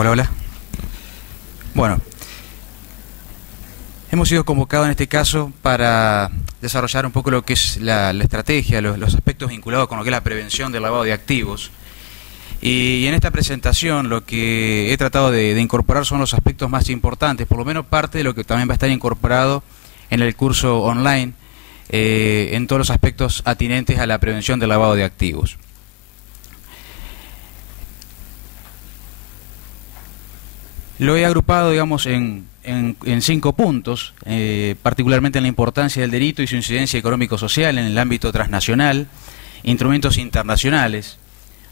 Hola, hola. Bueno, hemos sido convocados en este caso para desarrollar un poco lo que es la estrategia, los aspectos vinculados con lo que es la prevención del lavado de activos. Y en esta presentación lo que he tratado de incorporar son los aspectos más importantes, por lo menos parte de lo que también va a estar incorporado en el curso online, en todos los aspectos atinentes a la prevención del lavado de activos. Lo he agrupado, digamos, en 5 puntos, particularmente en la importancia del delito y su incidencia económico-social en el ámbito transnacional, instrumentos internacionales,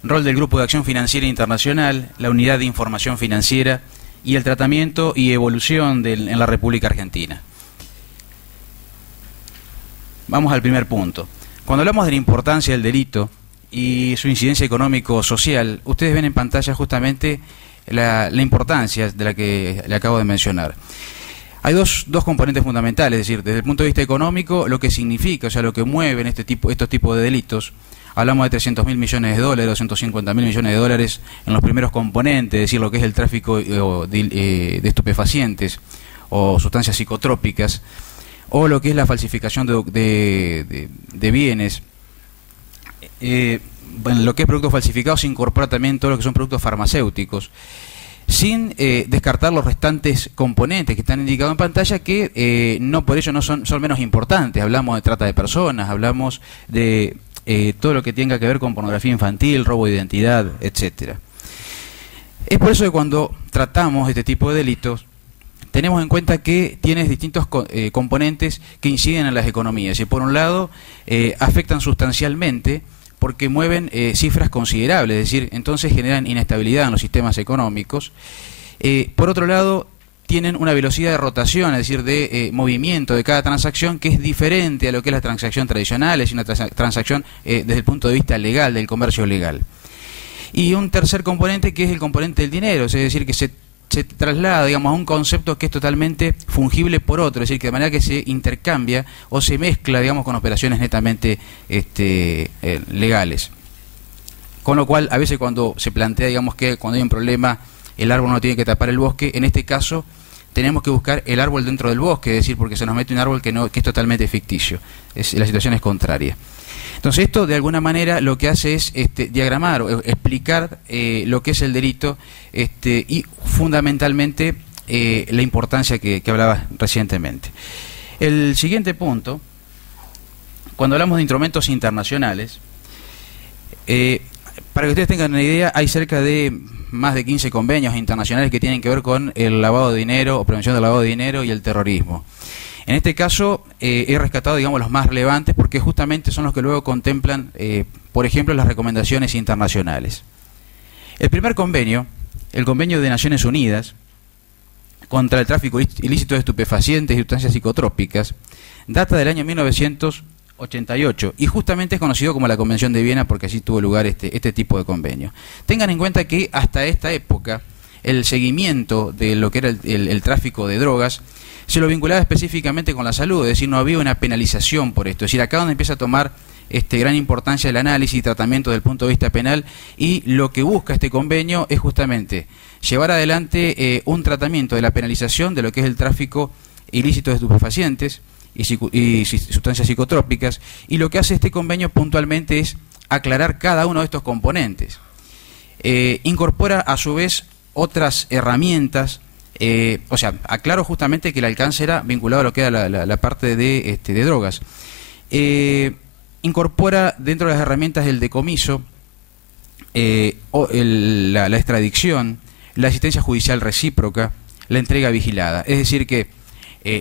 rol del Grupo de Acción Financiera Internacional, la Unidad de Información Financiera y el tratamiento y evolución en la República Argentina. Vamos al primer punto. Cuando hablamos de la importancia del delito y su incidencia económico-social, ustedes ven en pantalla justamente la importancia de la que le acabo de mencionar. Hay dos componentes fundamentales, es decir, desde el punto de vista económico, lo que significa, o sea, lo que mueven estos tipos de delitos. Hablamos de $300.000 millones, $250.000 millones en los primeros componentes, es decir, lo que es el tráfico de estupefacientes o sustancias psicotrópicas, o lo que es la falsificación de bienes. Bueno, lo que es productos falsificados se incorpora también todo lo que son productos farmacéuticos, sin descartar los restantes componentes que están indicados en pantalla, que no por ello no son menos importantes. Hablamos de trata de personas, hablamos de todo lo que tenga que ver con pornografía infantil, robo de identidad, etcétera. Es por eso que cuando tratamos este tipo de delitos, tenemos en cuenta que tiene distintos componentes que inciden en las economías. Y por un lado, afectan sustancialmente, porque mueven cifras considerables, es decir, entonces generan inestabilidad en los sistemas económicos. Por otro lado, tienen una velocidad de rotación, es decir, de movimiento de cada transacción, que es diferente a lo que es la transacción tradicional, es una transacción desde el punto de vista legal, del comercio legal. Y un tercer componente, que es el componente del dinero, es decir, que se traslada, digamos, a un concepto que es totalmente fungible por otro, es decir, que de manera que se intercambia o se mezcla, digamos, con operaciones netamente legales. Con lo cual, a veces cuando se plantea, digamos, que cuando hay un problema el árbol no tiene que tapar el bosque, en este caso tenemos que buscar el árbol dentro del bosque, es decir, porque se nos mete un árbol que es totalmente ficticio, la situación es contraria. Entonces esto de alguna manera lo que hace es diagramar o explicar lo que es el delito y fundamentalmente la importancia que hablaba recientemente. El siguiente punto, cuando hablamos de instrumentos internacionales, para que ustedes tengan una idea, hay cerca de más de 15 convenios internacionales que tienen que ver con el lavado de dinero o prevención del lavado de dinero y el terrorismo. En este caso he rescatado, digamos, los más relevantes porque justamente son los que luego contemplan, por ejemplo, las recomendaciones internacionales. El primer convenio, el Convenio de Naciones Unidas contra el tráfico ilícito de estupefacientes y sustancias psicotrópicas, data del año 1988 y justamente es conocido como la Convención de Viena porque así tuvo lugar este tipo de convenio. Tengan en cuenta que hasta esta época el seguimiento de lo que era el tráfico de drogas se lo vinculaba específicamente con la salud, es decir, no había una penalización por esto. Es decir, acá donde empieza a tomar gran importancia el análisis y tratamiento desde el punto de vista penal, y lo que busca este convenio es justamente llevar adelante un tratamiento de la penalización de lo que es el tráfico ilícito de estupefacientes y sustancias psicotrópicas, y lo que hace este convenio puntualmente es aclarar cada uno de estos componentes. Incorpora a su vez otras herramientas. O sea, aclaro justamente que el alcance era vinculado a lo que era la parte de drogas. Incorpora dentro de las herramientas el decomiso, la extradición, la asistencia judicial recíproca, la entrega vigilada. Es decir que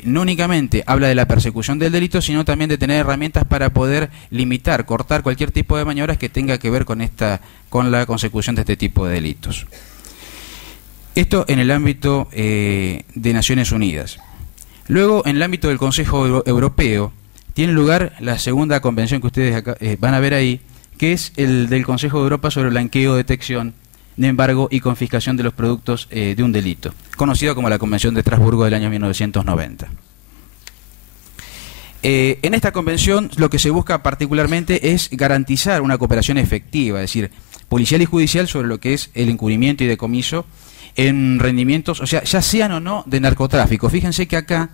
no únicamente habla de la persecución del delito, sino también de tener herramientas para poder limitar, cortar cualquier tipo de maniobras que tenga que ver con la consecución de este tipo de delitos. Esto en el ámbito de Naciones Unidas. Luego, en el ámbito del Consejo Europeo, tiene lugar la segunda convención que ustedes acá, van a ver ahí, que es el del Consejo de Europa sobre blanqueo, detección, de embargo y confiscación de los productos de un delito, conocido como la Convención de Estrasburgo del año 1990. En esta convención lo que se busca particularmente es garantizar una cooperación efectiva, es decir, policial y judicial sobre lo que es el encubrimiento y decomiso en rendimientos, o sea, ya sean o no de narcotráfico. Fíjense que acá,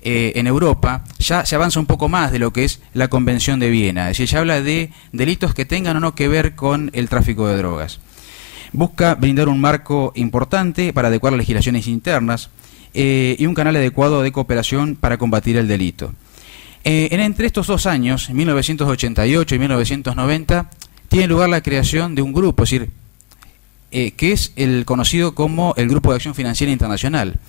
en Europa, ya se avanza un poco más de lo que es la Convención de Viena, es decir, ya habla de delitos que tengan o no que ver con el tráfico de drogas. Busca brindar un marco importante para adecuar las legislaciones internas y un canal adecuado de cooperación para combatir el delito. Entre estos 2 años, 1988 y 1990, tiene lugar la creación de un grupo, es decir, que es el conocido como el Grupo de Acción Financiera Internacional.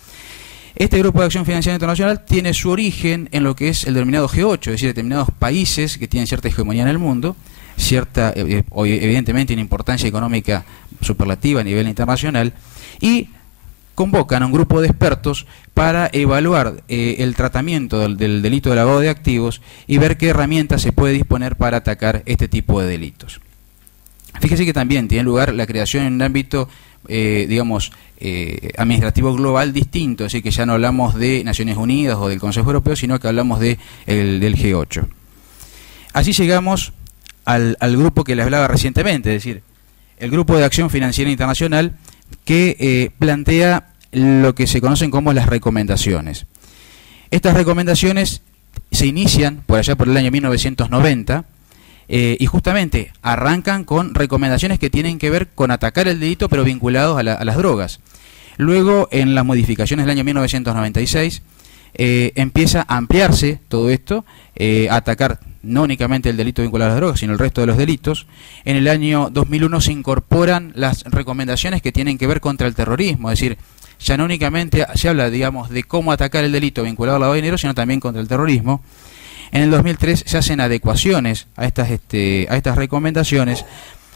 Este Grupo de Acción Financiera Internacional tiene su origen en lo que es el denominado G8, es decir, determinados países que tienen cierta hegemonía en el mundo, cierta, evidentemente, una importancia económica superlativa a nivel internacional, y convocan a un grupo de expertos para evaluar el tratamiento del delito de lavado de activos y ver qué herramientas se puede disponer para atacar este tipo de delitos. Fíjese que también tiene lugar la creación en un ámbito, digamos, administrativo global distinto, es decir, que ya no hablamos de Naciones Unidas o del Consejo Europeo, sino que hablamos del G8. Así llegamos al grupo que les hablaba recientemente, es decir, el Grupo de Acción Financiera Internacional, que plantea lo que se conocen como las recomendaciones. Estas recomendaciones se inician por allá por el año 1990 y justamente arrancan con recomendaciones que tienen que ver con atacar el delito, pero vinculados a las drogas. Luego, en las modificaciones del año 1996, empieza a ampliarse todo esto, a atacar no únicamente el delito vinculado a las drogas, sino el resto de los delitos. En el año 2001 se incorporan las recomendaciones que tienen que ver contra el terrorismo, es decir, ya no únicamente se habla, digamos, de cómo atacar el delito vinculado al lavado de dinero, sino también contra el terrorismo. En el 2003 se hacen adecuaciones a estas recomendaciones,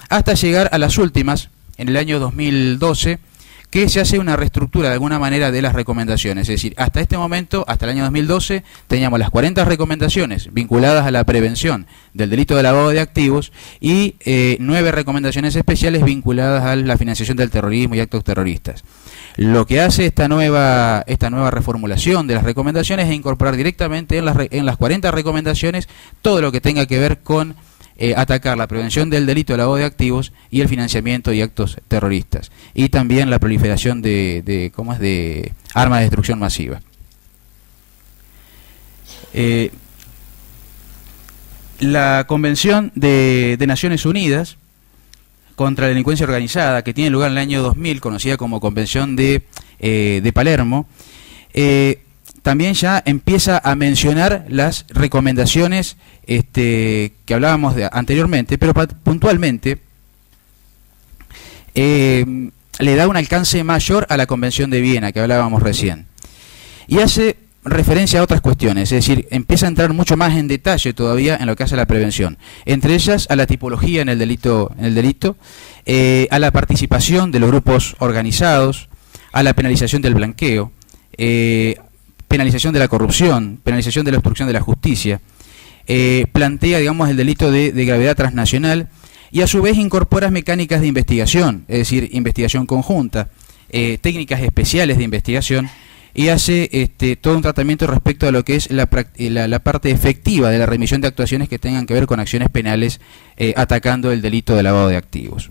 hasta llegar a las últimas, en el año 2012, que se hace una reestructura de alguna manera de las recomendaciones. Es decir, hasta este momento, hasta el año 2012, teníamos las 40 recomendaciones vinculadas a la prevención del delito de lavado de activos y 9 recomendaciones especiales vinculadas a la financiación del terrorismo y actos terroristas. Lo que hace esta nueva reformulación de las recomendaciones es incorporar directamente en las 40 recomendaciones todo lo que tenga que ver con atacar la prevención del delito de lavado de activos y el financiamiento y actos terroristas, y también la proliferación de armas de destrucción masiva. La Convención de Naciones Unidas contra la delincuencia organizada, que tiene lugar en el año 2000, conocida como Convención de Palermo, también ya empieza a mencionar las recomendaciones que hablábamos anteriormente, pero puntualmente le da un alcance mayor a la Convención de Viena que hablábamos recién, y hace referencia a otras cuestiones, es decir, empieza a entrar mucho más en detalle todavía en lo que hace a la prevención, entre ellas a la tipología en el delito, a la participación de los grupos organizados, a la penalización del blanqueo, penalización de la corrupción, penalización de la obstrucción de la justicia. Plantea, digamos, el delito de gravedad transnacional, y a su vez incorpora mecánicas de investigación, es decir, investigación conjunta, técnicas especiales de investigación, y hace todo un tratamiento respecto a lo que es la parte efectiva de la remisión de actuaciones que tengan que ver con acciones penales atacando el delito de lavado de activos.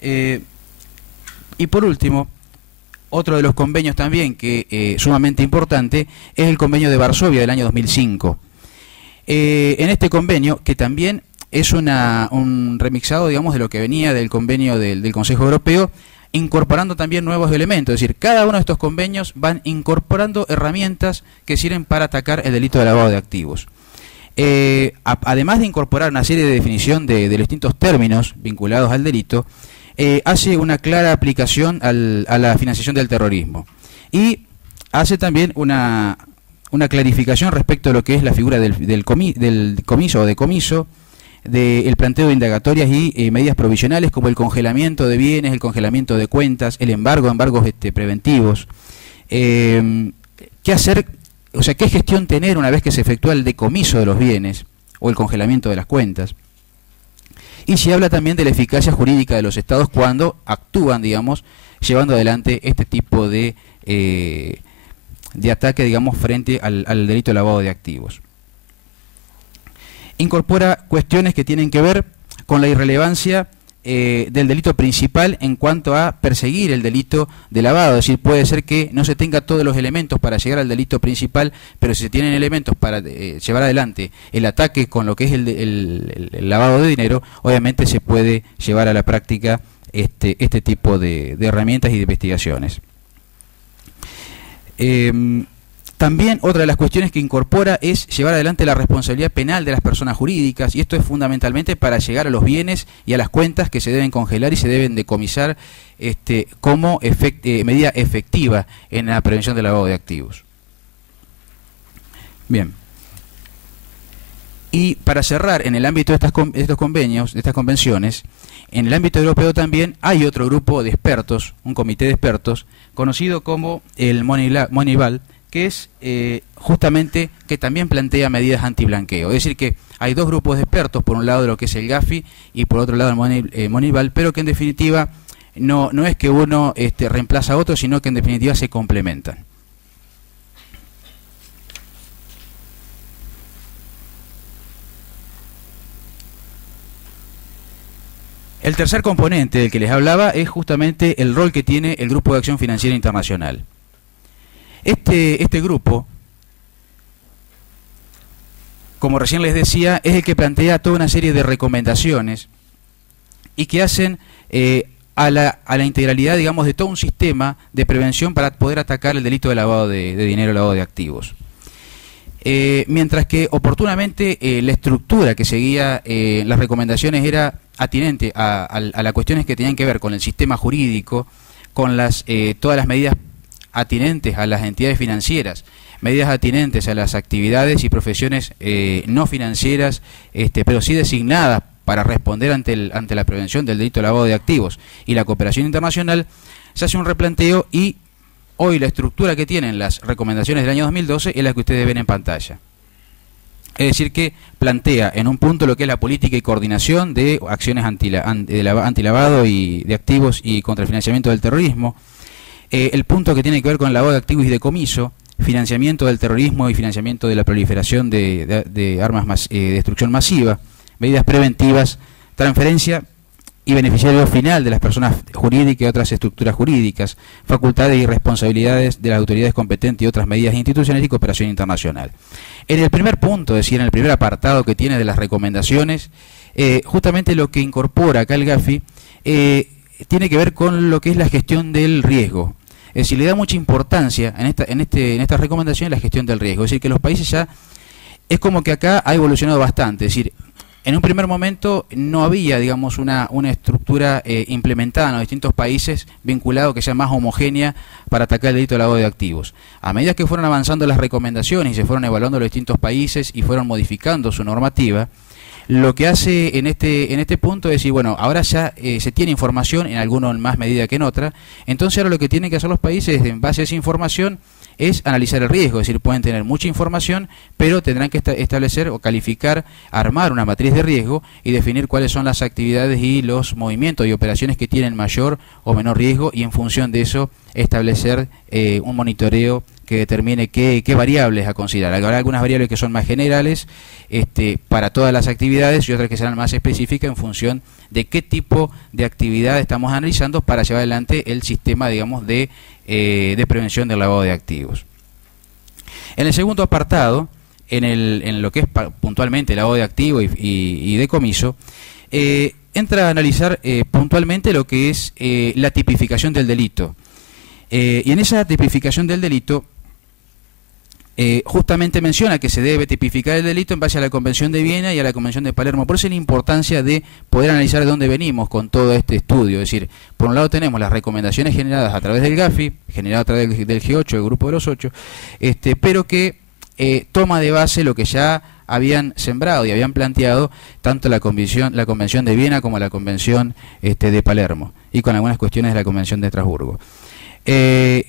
Y por último, otro de los convenios también que sumamente importante es el convenio de Varsovia del año 2005. En este convenio, que también es un remixado, digamos, de lo que venía del convenio del Consejo Europeo, incorporando también nuevos elementos, es decir, cada uno de estos convenios van incorporando herramientas que sirven para atacar el delito de lavado de activos. Además de incorporar una serie de definición de distintos términos vinculados al delito, hace una clara aplicación a la financiación del terrorismo, y hace también una clarificación respecto a lo que es la figura del comiso o decomiso, del planteo de indagatorias y medidas provisionales, como el congelamiento de bienes, el congelamiento de cuentas, el embargos preventivos. ¿Qué hacer? O sea, ¿qué gestión tener una vez que se efectúa el decomiso de los bienes o el congelamiento de las cuentas? Y se habla también de la eficacia jurídica de los estados cuando actúan, digamos, llevando adelante este tipo de de ataque, digamos, frente al delito de lavado de activos. Incorpora cuestiones que tienen que ver con la irrelevancia del delito principal en cuanto a perseguir el delito de lavado. Es decir, puede ser que no se tenga todos los elementos para llegar al delito principal, pero si se tienen elementos para llevar adelante el ataque con lo que es el lavado de dinero, obviamente se puede llevar a la práctica este tipo de herramientas y de investigaciones. También otra de las cuestiones que incorpora es llevar adelante la responsabilidad penal de las personas jurídicas, y esto es fundamentalmente para llegar a los bienes y a las cuentas que se deben congelar y se deben decomisar como medida efectiva en la prevención del lavado de activos. Bien. Y para cerrar, en el ámbito de estos convenios, de estas convenciones, en el ámbito europeo también hay otro grupo de expertos, un comité de expertos, conocido como el Moneyval, que es justamente que también plantea medidas antiblanqueo. Es decir, que hay dos grupos de expertos, por un lado lo que es el Gafi y por otro lado el Moneyval, pero que en definitiva no es que uno reemplaza a otro, sino que en definitiva se complementan. El tercer componente del que les hablaba es justamente el rol que tiene el Grupo de Acción Financiera Internacional. Este grupo, como recién les decía, es el que plantea toda una serie de recomendaciones y que hacen a la integralidad, digamos, de todo un sistema de prevención para poder atacar el delito de lavado de dinero, lavado de activos. Mientras que oportunamente la estructura que seguía las recomendaciones era atinente a las cuestiones que tenían que ver con el sistema jurídico, con todas las medidas atinentes a las entidades financieras, medidas atinentes a las actividades y profesiones no financieras, pero sí designadas para responder ante la prevención del delito de lavado de activos y la cooperación internacional. Se hace un replanteo y hoy la estructura que tienen las recomendaciones del año 2012 es la que ustedes ven en pantalla. Es decir, que plantea en un punto lo que es la política y coordinación de acciones antilavado y de activos y contra el financiamiento del terrorismo. El punto que tiene que ver con el lavado de activos y decomiso, financiamiento del terrorismo y financiamiento de la proliferación de armas de destrucción masiva, medidas preventivas, transferencia y beneficiario final de las personas jurídicas y otras estructuras jurídicas, facultades y responsabilidades de las autoridades competentes y otras medidas institucionales y cooperación internacional. En el primer punto, es decir, en el primer apartado que tiene de las recomendaciones, justamente lo que incorpora acá el Gafi tiene que ver con lo que es la gestión del riesgo. Es decir, le da mucha importancia en estas recomendaciones la gestión del riesgo. Es decir, que los países ya, es como que acá ha evolucionado bastante. Es decir, en un primer momento no había, digamos, una estructura implementada en los distintos países vinculado que sea más homogénea para atacar el delito de lavado de activos. A medida que fueron avanzando las recomendaciones y se fueron evaluando los distintos países y fueron modificando su normativa, lo que hace en este punto es decir, bueno, ahora ya se tiene información, en algunos en más medida que en otra, entonces ahora lo que tienen que hacer los países en base a esa información es analizar el riesgo, es decir, pueden tener mucha información, pero tendrán que establecer o calificar, armar una matriz de riesgo y definir cuáles son las actividades y los movimientos y operaciones que tienen mayor o menor riesgo y en función de eso establecer un monitoreo que determine qué variables a considerar. Habrá algunas variables que son más generales para todas las actividades y otras que serán más específicas en función de qué tipo de actividad estamos analizando para llevar adelante el sistema, digamos, de prevención del lavado de activos. En el segundo apartado, en lo que es puntualmente el lavado de activos y decomiso, entra a analizar puntualmente lo que es la tipificación del delito. Y en esa tipificación del delito justamente menciona que se debe tipificar el delito en base a la Convención de Viena y a la Convención de Palermo. Por eso la importancia de poder analizar de dónde venimos con todo este estudio. Es decir, por un lado tenemos las recomendaciones generadas a través del Gafi, generado a través del G8, el Grupo de los 8, pero que toma de base lo que ya habían sembrado y habían planteado tanto la Convención de Viena como la Convención de Palermo, y con algunas cuestiones de la Convención de Estrasburgo. En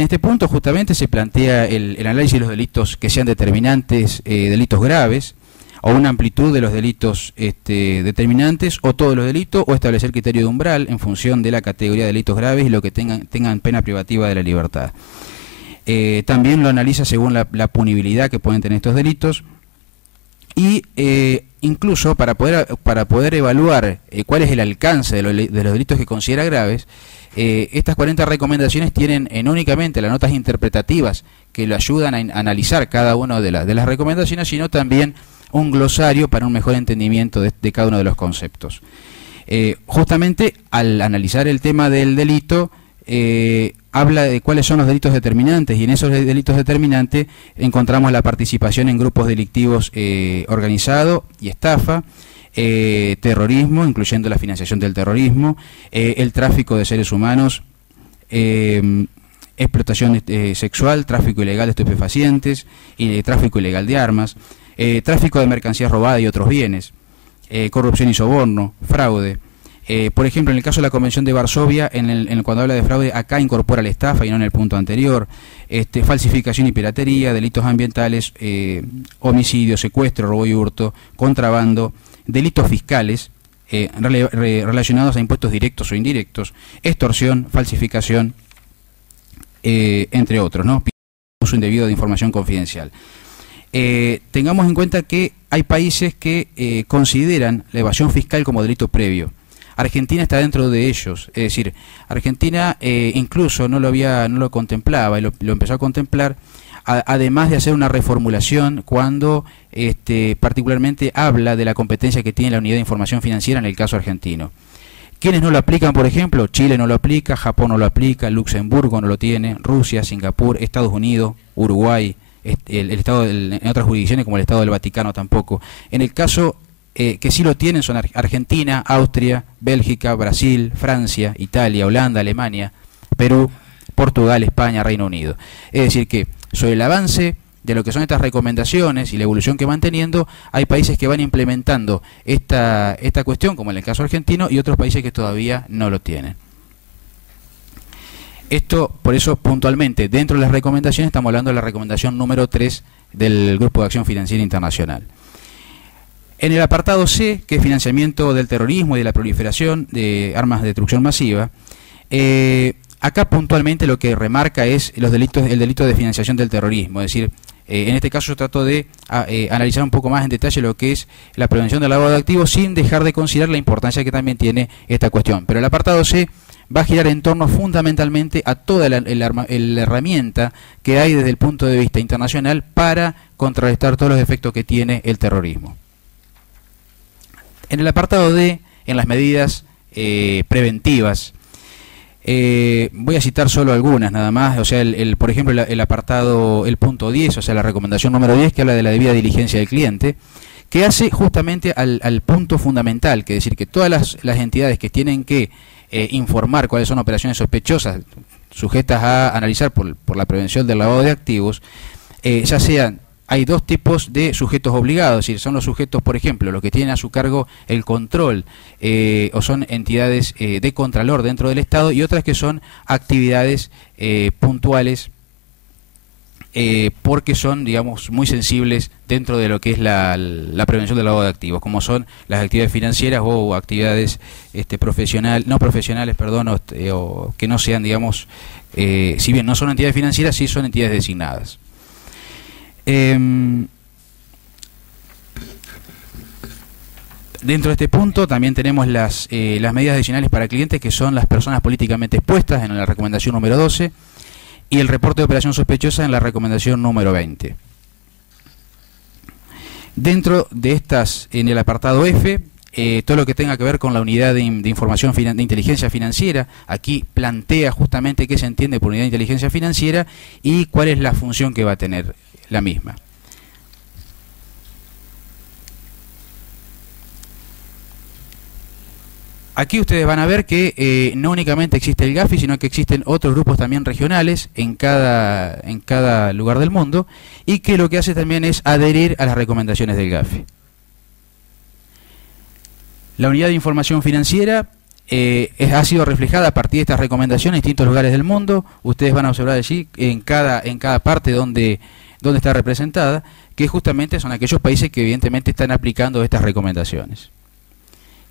este punto justamente se plantea el análisis de los delitos que sean determinantes, delitos graves, o una amplitud de los delitos determinantes, o todos los delitos, o establecer criterio de umbral en función de la categoría de delitos graves y lo que tengan pena privativa de la libertad. También lo analiza según la punibilidad que pueden tener estos delitos. Y incluso para poder evaluar cuál es el alcance de los delitos que considera graves, estas 40 recomendaciones tienen no únicamente las notas interpretativas que lo ayudan a analizar cada una de las recomendaciones, sino también un glosario para un mejor entendimiento de cada uno de los conceptos. Justamente al analizar el tema del delito, habla de cuáles son los delitos determinantes, y en esos delitos determinantes encontramos la participación en grupos delictivos organizado y estafa, terrorismo, incluyendo la financiación del terrorismo, el tráfico de seres humanos, explotación sexual, tráfico ilegal de estupefacientes, y tráfico ilegal de armas, tráfico de mercancías robadas y otros bienes, corrupción y soborno, fraude. Por ejemplo, en el caso de la Convención de Varsovia, cuando habla de fraude, acá incorpora la estafa y no en el punto anterior, falsificación y piratería, delitos ambientales, homicidio, secuestro, robo y hurto, contrabando, delitos fiscales relacionados a impuestos directos o indirectos, extorsión, falsificación, entre otros, ¿no? Uso indebido de información confidencial. Tengamos en cuenta que hay países que consideran la evasión fiscal como delito previo. Argentina está dentro de ellos, es decir, Argentina incluso no lo contemplaba y lo empezó a contemplar, además de hacer una reformulación cuando particularmente habla de la competencia que tiene la Unidad de Información Financiera en el caso argentino. ¿Quiénes no lo aplican, por ejemplo? Chile no lo aplica, Japón no lo aplica, Luxemburgo no lo tiene, Rusia, Singapur, Estados Unidos, Uruguay, en otras jurisdicciones como el Estado del Vaticano tampoco. En el caso que sí lo tienen son Argentina, Austria, Bélgica, Brasil, Francia, Italia, Holanda, Alemania, Perú, Portugal, España, Reino Unido. Es decir que sobre el avance de lo que son estas recomendaciones y la evolución que van teniendo, hay países que van implementando esta cuestión, como en el caso argentino, y otros países que todavía no lo tienen. Esto, por eso, puntualmente, dentro de las recomendaciones, estamos hablando de la recomendación número 3 del Grupo de Acción Financiera Internacional. En el apartado C, que es financiamiento del terrorismo y de la proliferación de armas de destrucción masiva, acá puntualmente lo que remarca es el delito de financiación del terrorismo, es decir, en este caso yo trato de analizar un poco más en detalle lo que es la prevención del lavado de activos sin dejar de considerar la importancia que también tiene esta cuestión. Pero el apartado C va a girar en torno fundamentalmente a toda la herramienta que hay desde el punto de vista internacional para contrarrestar todos los efectos que tiene el terrorismo. En el apartado D, en las medidas preventivas, voy a citar solo algunas nada más, o sea, por ejemplo el punto 10, o sea, la recomendación número 10 que habla de la debida diligencia del cliente, que hace justamente al punto fundamental, que es decir, que todas las entidades que tienen que informar cuáles son operaciones sospechosas sujetas a analizar por la prevención del lavado de activos, ya sean, hay dos tipos de sujetos obligados, es decir, son los sujetos, por ejemplo, los que tienen a su cargo el control, o son entidades de contralor dentro del Estado, y otras que son actividades puntuales, porque son, digamos, muy sensibles dentro de lo que es la prevención del lavado de activos, como son las actividades financieras o actividades no profesionales, perdón, o que no sean, digamos, si bien no son entidades financieras, sí son entidades designadas. Dentro de este punto también tenemos las medidas adicionales para clientes, que son las personas políticamente expuestas en la recomendación número 12 y el reporte de operación sospechosa en la recomendación número 20. Dentro de estas, en el apartado F, todo lo que tenga que ver con la unidad de información de inteligencia financiera, aquí plantea justamente qué se entiende por unidad de inteligencia financiera y cuál es la función que va a tener la misma. Aquí ustedes van a ver que no únicamente existe el GAFI, sino que existen otros grupos también regionales en cada lugar del mundo, y que lo que hace también es adherir a las recomendaciones del GAFI. La unidad de información financiera ha sido reflejada a partir de estas recomendaciones en distintos lugares del mundo. Ustedes van a observar allí en cada parte donde está representada, que justamente son aquellos países que evidentemente están aplicando estas recomendaciones.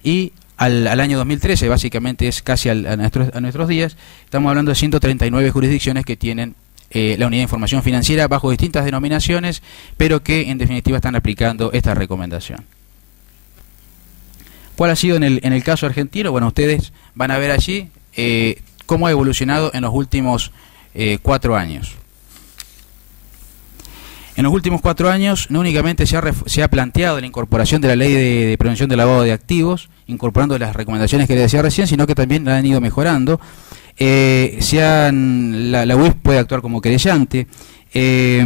Y al año 2013, básicamente es casi a nuestros días, estamos hablando de 139 jurisdicciones que tienen la unidad de información financiera bajo distintas denominaciones, pero que en definitiva están aplicando esta recomendación. ¿Cuál ha sido en el caso argentino? Bueno, ustedes van a ver allí cómo ha evolucionado en los últimos 4 años. En los últimos 4 años no únicamente se ha planteado la incorporación de la ley de prevención del lavado de activos, incorporando las recomendaciones que les decía recién, sino que también la han ido mejorando. La UIF puede actuar como querellante, se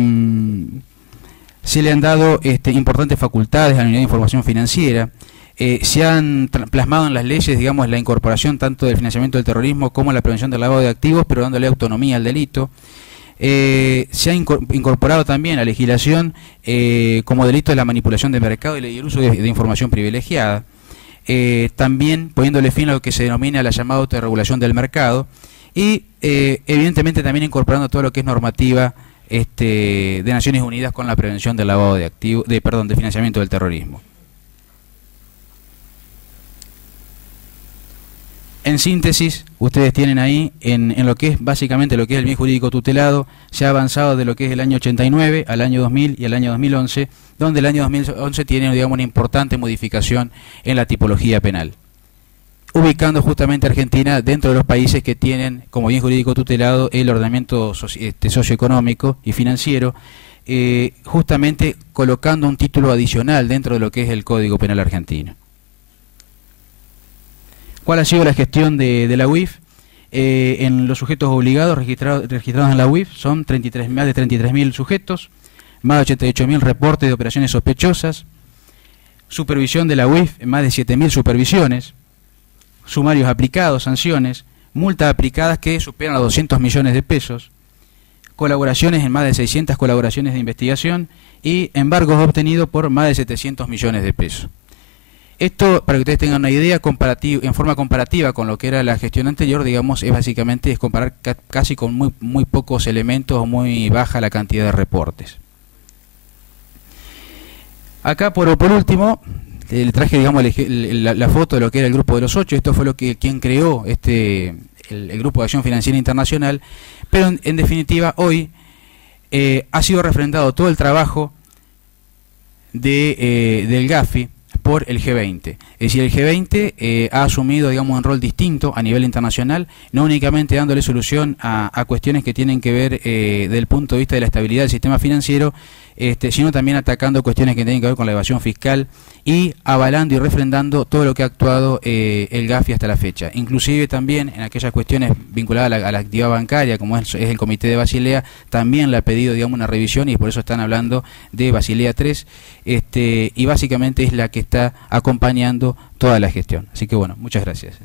le han dado importantes facultades a la unidad de información financiera, se han plasmado en las leyes, digamos, la incorporación tanto del financiamiento del terrorismo como la prevención del lavado de activos, pero dándole autonomía al delito. Se ha incorporado también a la legislación como delito de la manipulación de mercado y el uso de información privilegiada. También poniéndole fin a lo que se denomina la llamada autorregulación del mercado y evidentemente también incorporando todo lo que es normativa de Naciones Unidas con la prevención del lavado de activos, del financiamiento del terrorismo. En síntesis, ustedes tienen ahí en lo que es básicamente lo que es el bien jurídico tutelado, se ha avanzado de lo que es el año 89 al año 2000 y al año 2011, donde el año 2011 tiene, digamos, una importante modificación en la tipología penal, ubicando justamente a Argentina dentro de los países que tienen como bien jurídico tutelado el ordenamiento socioeconómico y financiero, justamente colocando un título adicional dentro de lo que es el Código Penal argentino. ¿Cuál ha sido la gestión de la UIF? En los sujetos obligados registrados en la UIF son más de 33.000 sujetos, más de 88.000 reportes de operaciones sospechosas, supervisión de la UIF en más de 7.000 supervisiones, sumarios aplicados, sanciones, multas aplicadas que superan a 200 millones de pesos, colaboraciones en más de 600 colaboraciones de investigación y embargos obtenidos por más de 700 millones de pesos. Esto, para que ustedes tengan una idea, en forma comparativa con lo que era la gestión anterior, digamos, básicamente es comparar casi con muy pocos elementos o muy baja la cantidad de reportes. Acá, por último, le traje, digamos, la foto de lo que era el Grupo de los 8. Esto fue quien creó el Grupo de Acción Financiera Internacional, pero en definitiva hoy ha sido refrendado todo el trabajo del GAFI por el G20. Es decir, el G20 ha asumido, digamos, un rol distinto a nivel internacional, no únicamente dándole solución a cuestiones que tienen que ver desde el punto de vista de la estabilidad del sistema financiero, sino también atacando cuestiones que tienen que ver con la evasión fiscal y avalando y refrendando todo lo que ha actuado el GAFI hasta la fecha. Inclusive también en aquellas cuestiones vinculadas a la actividad bancaria, como es el Comité de Basilea, también le ha pedido, digamos, una revisión y por eso están hablando de Basilea 3, y básicamente es la que está acompañando toda la gestión. Así que bueno, muchas gracias.